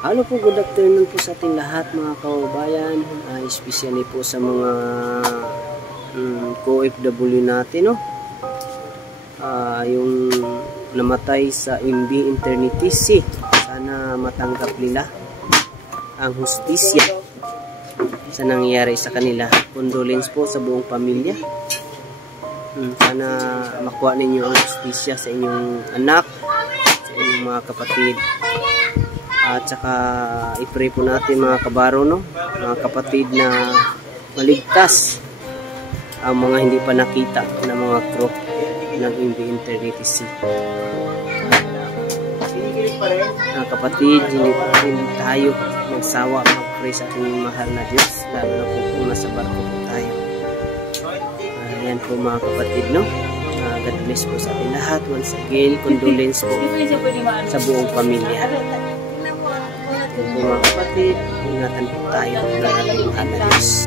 Hello po, good afternoon po sa ating lahat mga kababayan, especially po sa mga OFW natin, no? Yung namatay sa MB Internitis, sana matanggap nila ang hustisya sa nangyari sa kanila. Condolence po sa buong pamilya. Sana makuha ninyo ang hustisya sa inyong anak, sa inyong mga kapatid. At saka i-pray po natin mga kabaro, no? Mga kapatid na maligtas ang mga hindi pa nakita na mga crew ng MB Internitis. Mga kapatid, hindi tayo magsawa mag-pray sa ating mahal na Diyos, lalo na po kung nasa barko po tayo. Ayan po mga kapatid, no? God bless po sa ating lahat. Once again, condolence po sa buong pamilya. Mga kapatid, ingatan po tayo ng ating mahal na Diyos.